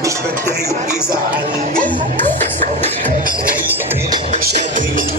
مش بتضايق يزعلني مش قادر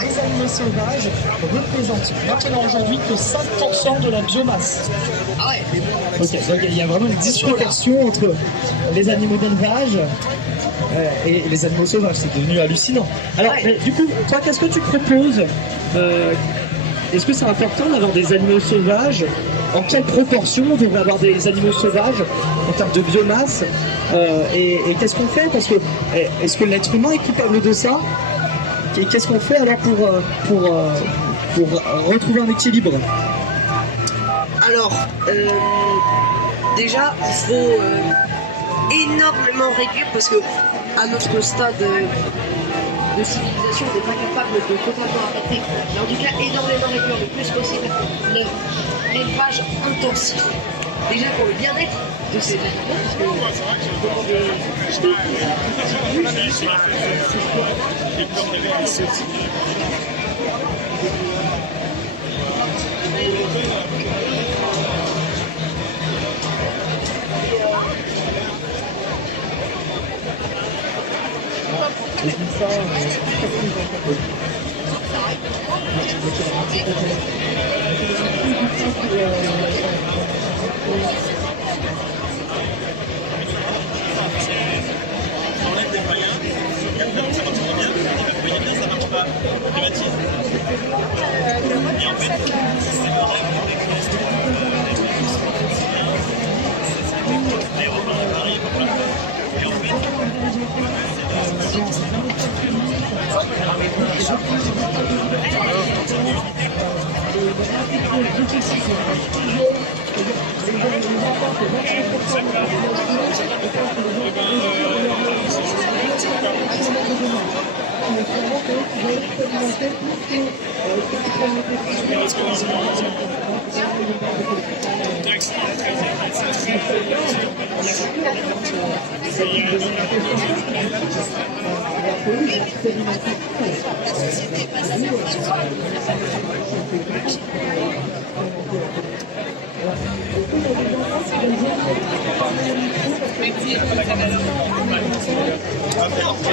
Les animaux sauvages représentent maintenant aujourd'hui que 5% de la biomasse. Ah ouais. Ok, donc il y a vraiment une disproportion entre les animaux d'élevage et les animaux sauvages. C'est devenu hallucinant. Alors, du coup, toi, qu'est-ce que tu proposes Est-ce que c'est important d'avoir des animaux sauvages? En quelle proportion on devrait avoir des animaux sauvages en termes de biomasse et qu'est-ce qu'on fait? Parce que est-ce que l'être humain est coupable de ça? Et qu'est-ce qu'on fait alors pour retrouver un équilibre? Alors, déjà, il faut énormément réduire parce que à notre stade de civilisation, on n'est pas capable de totalement arrêter. Mais en tout cas, énormément réduire le plus possible l'élevage intensif. Déjà pour le bien-être de ces animaux,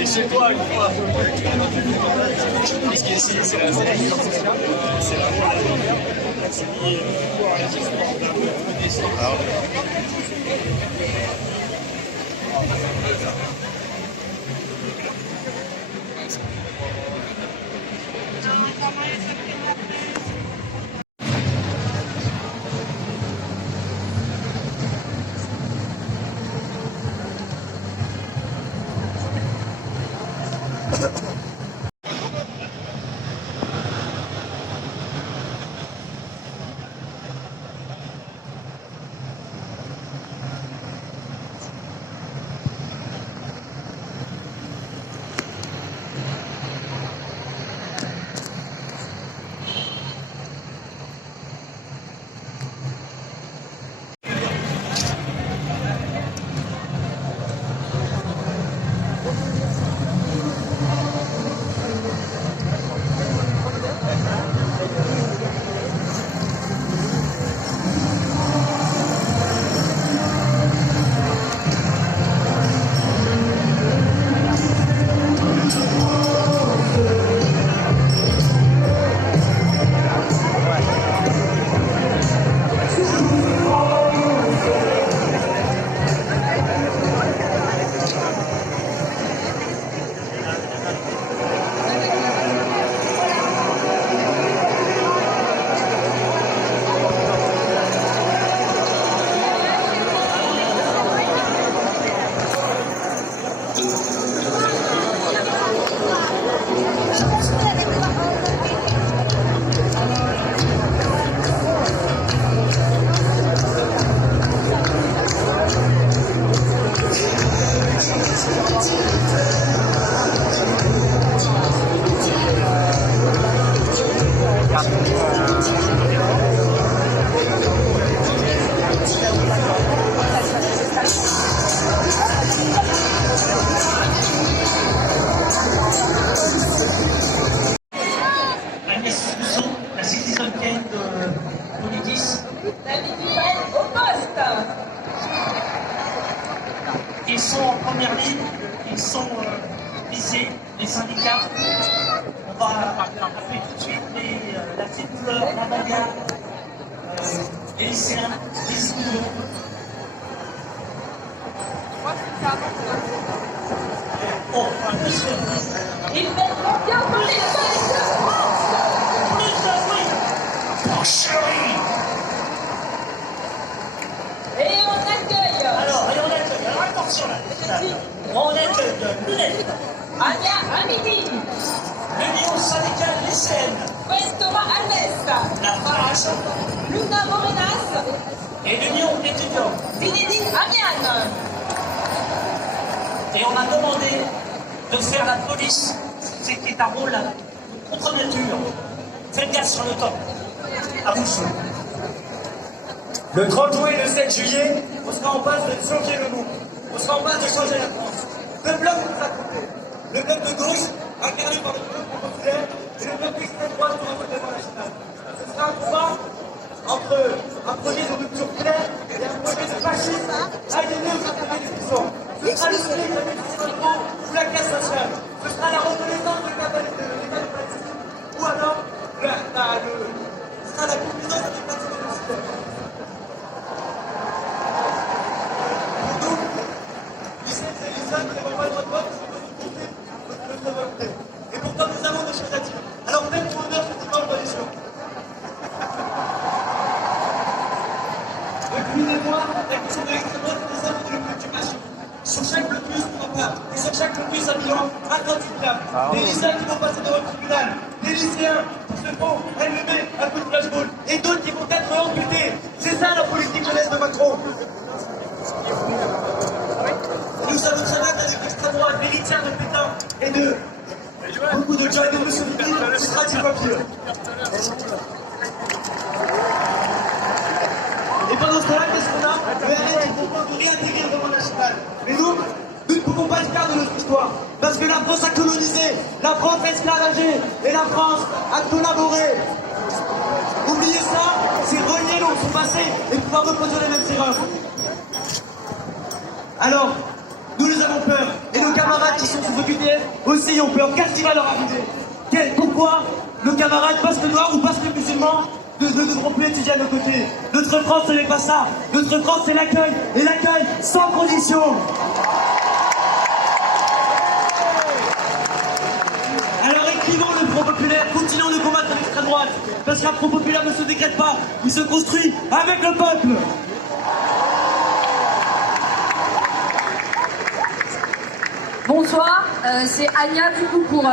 Chez toi, une fois. Parce qu'ici, c'est la c'est vraiment Ils sont en première ligne, ils sont visés, les syndicats. On va appeler tout de suite la petite fleur, l'avant-garde, les lycéens, les étudiants. Oh, plus de Il fait bien pour les plus de bruit. Oh, chérie. Et on accueille Alors attention là. On accueille l'UNEF, Ania Amidi, l'Union syndicale lycéenne, Questora Almesta, la FARAS Luna Morenas, et l'Union étudiante. Zinedine Amian. Et on m'a demandé de faire la police, c'est qui est un rôle contre nature. Faites gaffe sur le top. À vous chaud. Le 30 août et le 7 juillet, on sera en passe de changer le monde. On sera en passe de changer la France. Le bloc nous a compté. Le bloc de gauche, incarné par le bloc populaire, et le bloc d'extrême droite pour un gouvernement national. Ce sera un combat entre un projet de rupture claire et un projet de fascisme aliéné aux intérêts des puissants. Ce sera le soleil de la médecine ou la classe sociale. Ce sera la reconnaissance de l'État de Palestine ou alors ce sera la combinaison des partis de système. Et pourtant nous avons des choses à dire. Alors faites pour honneur cette grande coalition. Depuis des mois, la question de l'extrême droite nous a une préoccupation. Sur chaque blocus, on en parle. Et sur chaque blocus, un bilan inquantifiable. Des lycéens qui vont passer devant le tribunal. Des lycéens qui se font allumer un coup de flashball. Et d'autres qui vont être amputés. C'est ça la politique jeunesse de Macron. Et pendant ce temps-là, qu'est-ce qu'on a? Le RN qui propose de réintégrer le roman national. Et nous ne pouvons pas être fiers de notre histoire. Parce que la France a colonisé, la France a esclavagé, et la France a collaboré. Oubliez ça, c'est renier son passé et pouvoir reproduire les mêmes erreurs. Alors, nous avons peur, et nos camarades qui sont sous OQTF aussi ont peur. Qu'est-ce qui va leur arriver? Pourquoi nos camarades, parce que noirs ou parce que musulmans, ne devront plus étudier à nos côtés? Notre France, ce n'est pas ça. Notre France, c'est l'accueil, et l'accueil sans condition. Alors écrivons le Front Populaire, continuons de combattre l'extrême droite, parce qu'un Front Populaire ne se décrète pas, il se construit avec le peuple. Bonsoir, c'est Anya du coup pour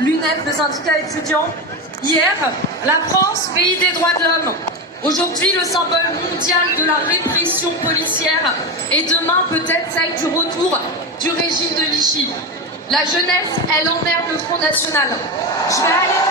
l'UNEF, le syndicat étudiant. Hier, la France, pays des droits de l'homme. Aujourd'hui, le symbole mondial de la répression policière. Et demain, peut-être celle du retour du régime de Vichy. La jeunesse, elle emmerde le Front National. Je vais aller...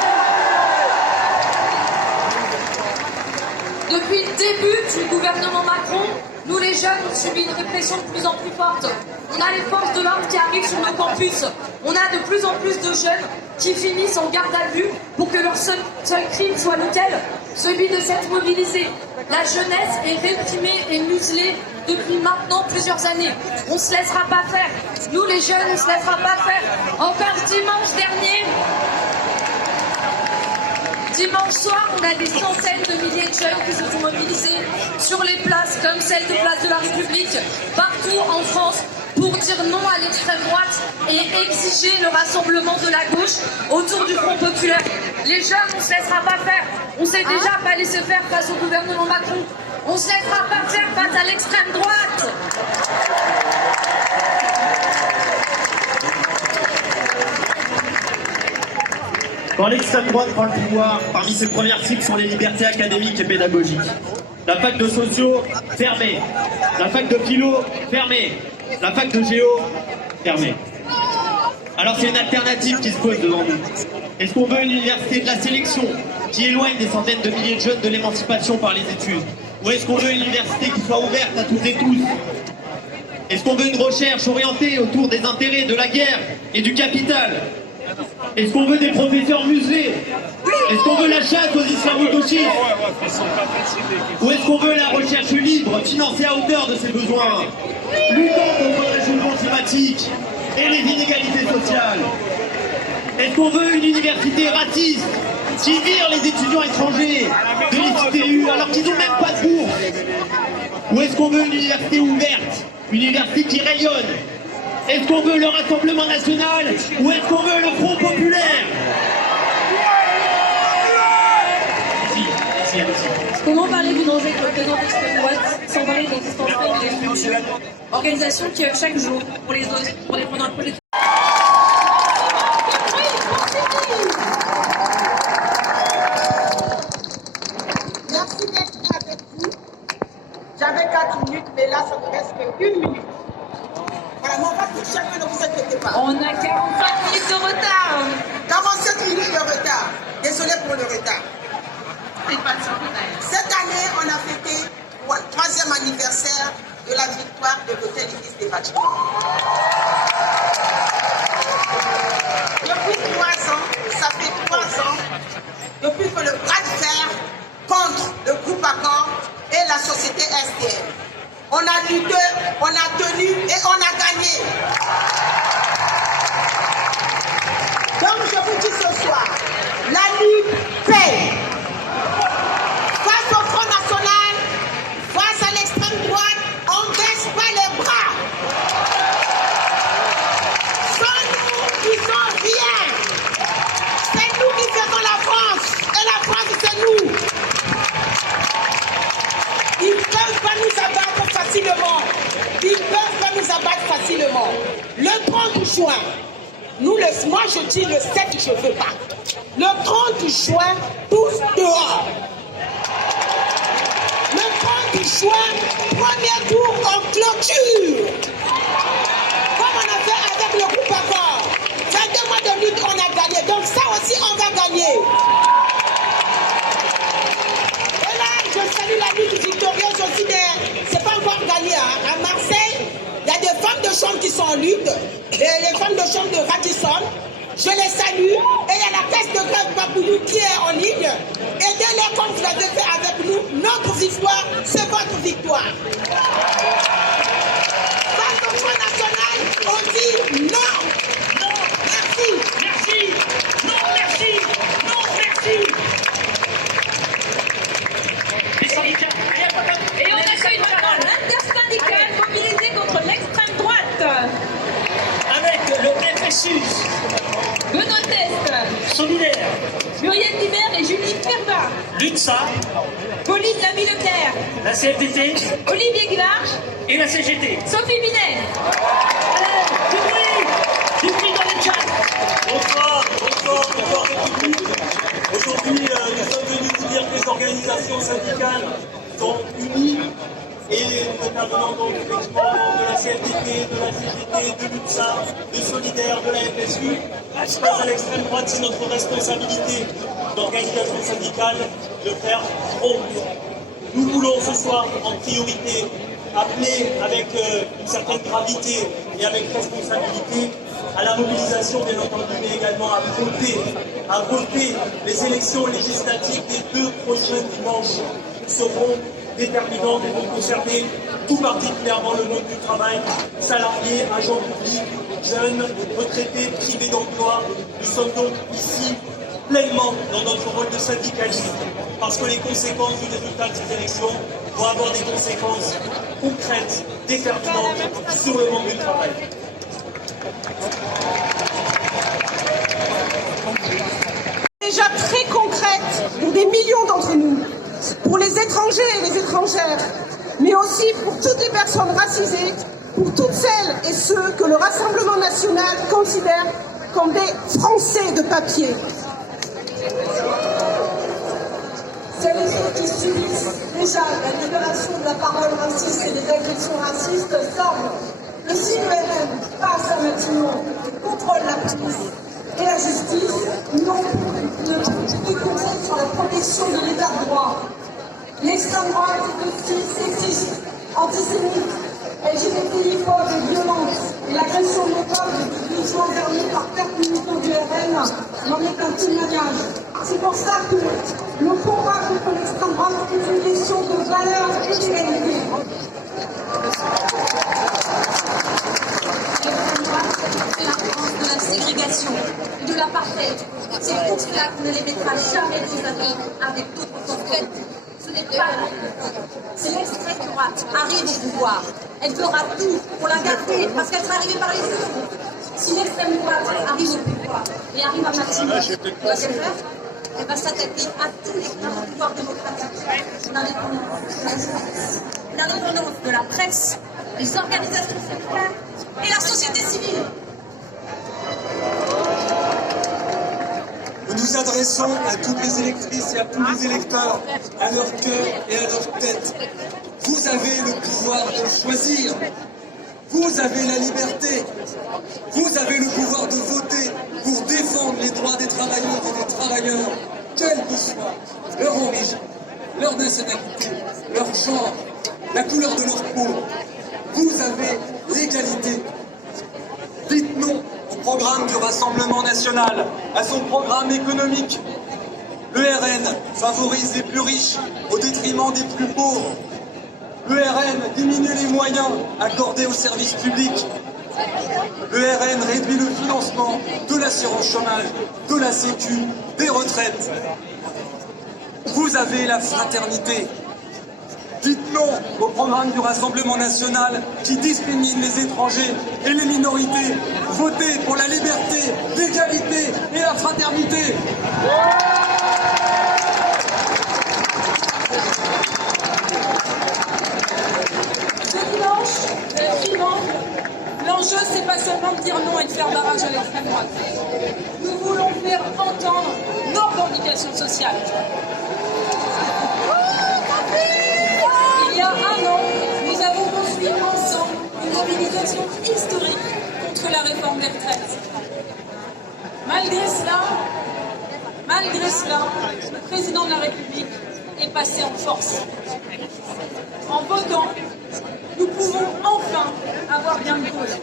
Depuis le début du gouvernement Macron, nous les jeunes, on subit une répression de plus en plus forte. On a les forces de l'ordre qui arrivent sur nos campus. On a de plus en plus de jeunes qui finissent en garde à vue pour que leur seul crime soit lequel? Celui de s'être mobilisé. La jeunesse est réprimée et muselée depuis maintenant plusieurs années. On ne se laissera pas faire. Nous les jeunes, on ne se laissera pas faire. Encore dimanche dernier, dimanche soir, on a des centaines de milliers de jeunes qui se sont mobilisés sur les places comme celle de Place de la République, partout en France, pour dire non à l'extrême droite et exiger le rassemblement de la gauche autour du Front Populaire. Les jeunes, on ne se laissera pas faire. On s'est déjà pas laissé faire face au gouvernement Macron. On ne se laissera pas faire face à l'extrême droite. Quand l'extrême droite prend le pouvoir, parmi ses premières cibles sont les libertés académiques et pédagogiques. La fac de sociaux, fermée. La fac de philo, fermée. La fac de géo, fermée. Alors c'est une alternative qui se pose devant nous. Est-ce qu'on veut une université de la sélection qui éloigne des centaines de milliers de jeunes de l'émancipation par les études? Ou est-ce qu'on veut une université qui soit ouverte à toutes et tous? Est-ce qu'on veut une recherche orientée autour des intérêts de la guerre et du capital? Est-ce qu'on veut des professeurs muselés? Est-ce qu'on veut la chasse aux islamo-gauchistes? Ou est-ce qu'on veut la recherche libre, financée à hauteur de ses besoins, luttant contre le réchauffement climatique et les inégalités sociales? Est-ce qu'on veut une université raciste qui vire les étudiants étrangers de l'ICTU alors qu'ils n'ont même pas de bourse? Ou est-ce qu'on veut une université ouverte, une université qui rayonne? Est-ce qu'on veut le Rassemblement National ou est-ce qu'on veut le Front Populaire? Comment parler du danger que représente l'extrême droite sans parler de l'existence des organisations qui œuvrent chaque jour pour les autres, pour défendre un peu les... Merci d'être là avec vous. J'avais 4 minutes, mais là, ça ne reste que 1 minute. Voilà, mais on va tout chacun, ne vous inquiétez pas. On a 45 minutes de retard. 47 minutes de retard. Désolé pour le retard. Cette année, on a fêté le 3e anniversaire de la victoire de l'hôtel Église des Bâtiments. Depuis 3 ans, ça fait 3 ans, depuis que le bras de fer contre le groupe Accor et la société STM. On a lutté, on a tenu et on a gagné. Donc je vous dis ce soir, la lutte paie. Face au Front National, face à l'extrême droite, on ne baisse pas les bras. Sans nous, ils sont rien. C'est nous qui faisons la France. Et la France, c'est nous. Ils ne peuvent pas nous abattre facilement. Ils ne peuvent pas nous abattre facilement. Le 30 juin, moi je dis le 7, je ne veux pas. Le 30 juin, tous dehors. Le 30 juin, premier tour en clôture. Comme on a fait avec le groupe Accor. 22 mois de lutte, on a gagné. Donc ça aussi, on va gagner. en lutte, les femmes de chambre de Radisson. Je les salue. Et il y a la caisse de grève Baboulou qui est en ligne. Aidez-les comme vous l'avez fait avec nous. Notre victoire, c'est votre victoire. Face au Front National, on dit non. Non, Merci. merci, non, merci, non, merci. Les syndicats. Et on accueille maintenant l'intersyndicale mobilisée contre l'extrême droite. Avec le FSU, Benoît Test, Solidaire, Muriel Libert et Julie Ferba, l'UTSA, Pauline Laville-Leclerc, la CFDT Olivier Guivarch, et la CGT. Sophie Binet. Allez, du bruit dans les chats. Bonsoir République. Aujourd'hui, nous sommes venus vous dire que les organisations syndicales sont unies et notamment donc effectivement de la CFDT, de la CGT, de l'UTSA, de Solidaire, de la FSU. Face à l'extrême droite, c'est notre responsabilité d'organisation syndicale de faire front. Nous voulons ce soir en priorité appeler avec une certaine gravité et avec responsabilité à la mobilisation bien entendu, mais également à voter les élections législatives des 2 prochains dimanches qui seront déterminantes et vont concerner tout particulièrement le monde du travail, salariés, agents publics, jeunes, retraités, privés d'emploi. Nous sommes donc ici pleinement dans notre rôle de syndicaliste parce que les conséquences du résultat de ces élections vont avoir des conséquences concrètes, déterminantes sur le monde du travail. Déjà très concrète pour des millions d'entre nous, pour les étrangers et les étrangères, mais aussi pour toutes les personnes racisées, pour toutes celles et ceux que le Rassemblement national considère comme des Français de papier. Celles et ceux qui subissent déjà la libération de la parole raciste et des agressions racistes semblent que si l'URM passe à Matignon et contrôle la police et la justice, n'ont plus de conseils sur la protection de l'état de droit. L'extrême droite est aussi sexiste, antisémite, LGBTI-phobe et violente, et l'agression notable du 12 juin dernier par 4 militants du RN n'en est qu'un témoignage. C'est pour ça que le combat contre l'extrême droite est une question de valeur et d'égalité. C'est la France de la ségrégation et de l'apartheid. C'est pour cela qu'on ne les mettra jamais des amis avec d'autres conquêtes. Ce n'est pas c'est l'extrême droite arrive au pouvoir. Elle fera tout pour la garder parce qu'elle sera arrivée par les urnes. Si l'extrême droite arrive au pouvoir et arrive à Matignon, quoi qu'elle faire? Elle va s'attaquer à tous les pouvoirs démocratiques, l'indépendance de la presse, les organisations syndicales et la société civile. Nous nous adressons à toutes les électrices et à tous les électeurs, à leur cœur et à leur tête. Vous avez le pouvoir de choisir. Vous avez la liberté. Vous avez le pouvoir de voter pour défendre les droits des travailleurs et des travailleurs, quelle que soit leur origine, leur nationalité, leur genre, la couleur de leur peau. Vous avez l'égalité. Dites non au programme du Rassemblement national, à son programme économique. Le RN favorise les plus riches au détriment des plus pauvres. Le RN diminue les moyens accordés aux services publics. Le RN réduit le financement de l'assurance chômage, de la sécu, des retraites. Vous avez la fraternité. Dites non au programme du Rassemblement national qui discrimine les étrangers et les minorités. Votez pour la liberté, l'égalité et la fraternité. Ce dimanche, l'enjeu, c'est pas seulement de dire non et de faire barrage à l'extrême droite. Nous voulons faire entendre nos revendications sociales. Il y a un an, nous avons construit ensemble une mobilisation historique contre la réforme des retraites. Malgré cela, le président de la République est passé en force. En votant nous pouvons enfin avoir gain de cause.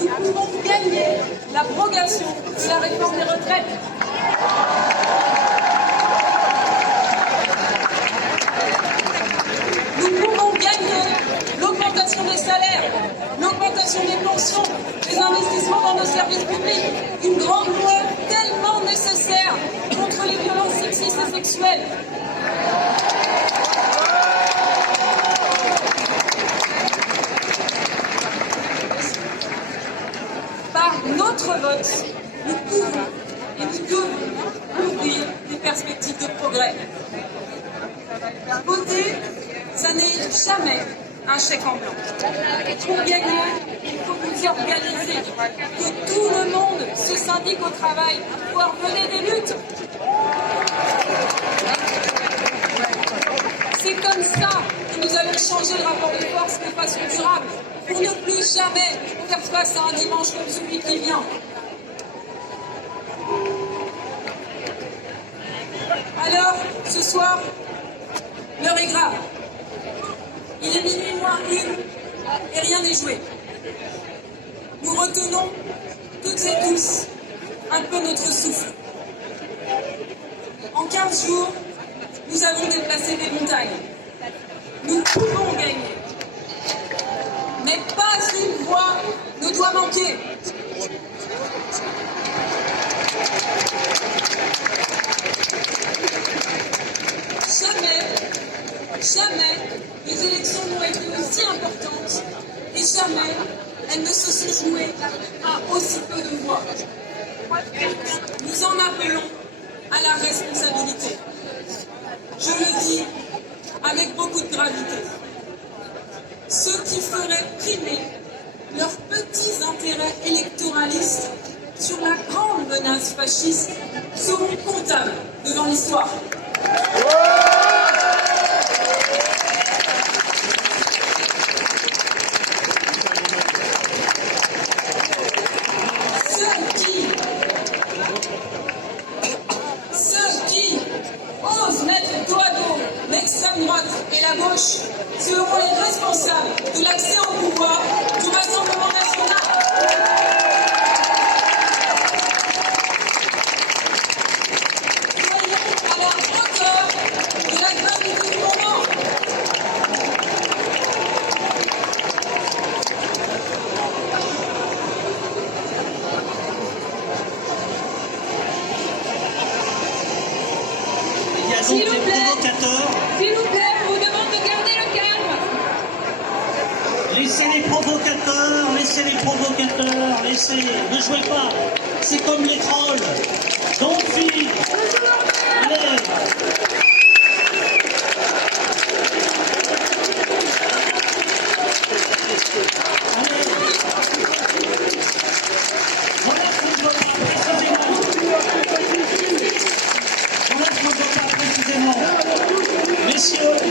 Nous pouvons gagner l'abrogation de la réforme des retraites. Nous pouvons gagner l'augmentation des salaires, l'augmentation des pensions, les investissements dans nos services publics, une grande loi tellement nécessaire contre les violences sexistes et sexuelles. Par notre vote, nous pouvons et nous devons ouvrir des perspectives de progrès. Voter, ça n'est jamais un chèque en blanc. Pour gagner, il faut nous organiser, que tout le monde se syndique au travail pour pouvoir mener des luttes. C'est comme ça que nous allons changer le rapport de force de façon durable, pour ne plus jamais faire face à un dimanche comme celui qui vient. Alors, ce soir, l'heure est grave. Il est minuit moins 1 et rien n'est joué. Nous retenons toutes et tous un peu notre souffle. En 15 jours, nous avons déplacé des montagnes. Nous pouvons gagner. Mais pas une voix ne doit manquer. Jamais les élections n'ont été aussi importantes et jamais elles ne se sont jouées à aussi peu de voix. Nous en appelons à la responsabilité. Je le dis avec beaucoup de gravité. Ceux qui feraient primer leurs petits intérêts électoralistes sur la grande menace fasciste seront comptables devant l'histoire. Ceux qui osent mettre dos à dos l'extrême droite et la gauche seront les responsables de l'accès au pouvoir du Rassemblement national. Soyons à la hauteur de la gravité du moment. Il y a donc des provocateurs. S'il vous plaît, on vous demande de garder le calme. Laissez les provocateurs, laissez, ne jouez pas. C'est comme les trolls. Donc, allez.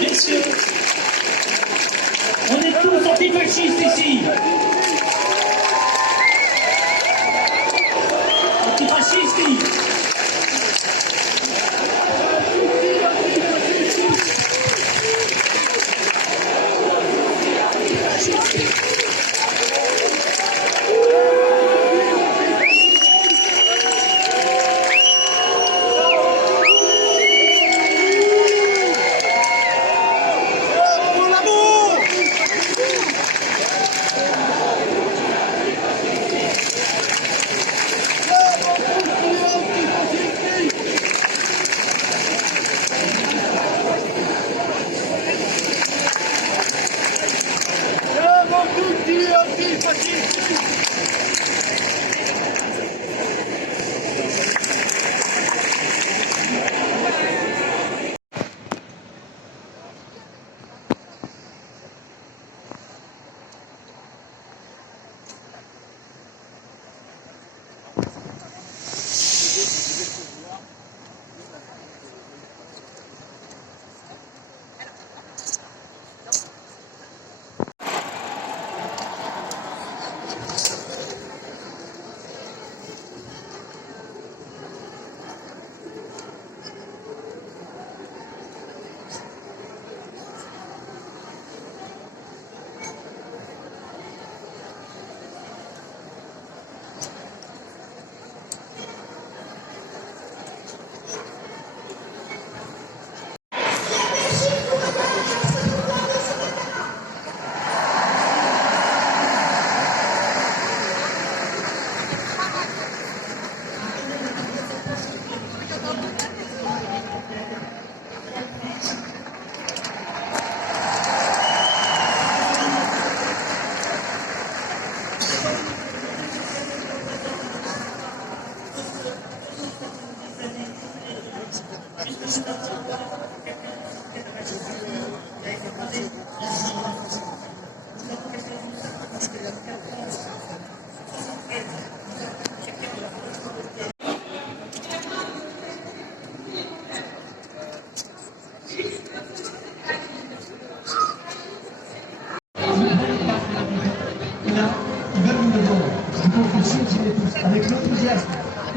Messieurs, on est tous antifascistes ici. Antifascistes.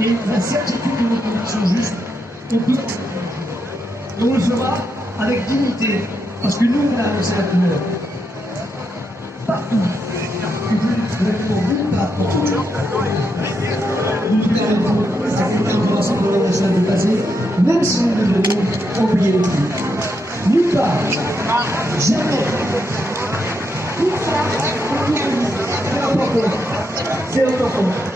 et la certitude de nos convictions justes, on peut. Et on le fera avec dignité, parce que nous, on a annoncé la couleur. Partout. Exactement, nulle part, pour tout le monde. Nous permettons à quelqu'un de Rassemblement national de passer, même si nous devons oublier les prix. Nulle part, jamais. C'est important. C'est important.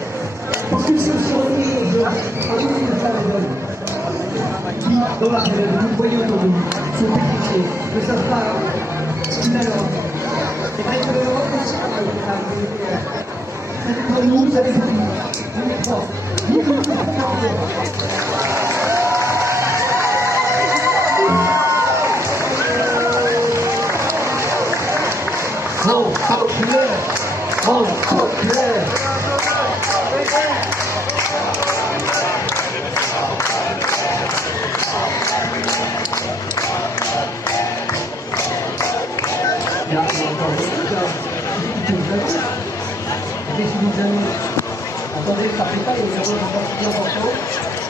Parce que c'est aussi retenir les gens, à toutes les femmes et hommes, qui, dans la réelle, vous voyez autour de nous, sont pétrifiés, ne savent pas ce qu'il a leur. Et bien que l'Europe aussi, pour nous, vous avez dit, on est fort. Nous, nous, Attendez, ça fait pas, il y a encore plus important.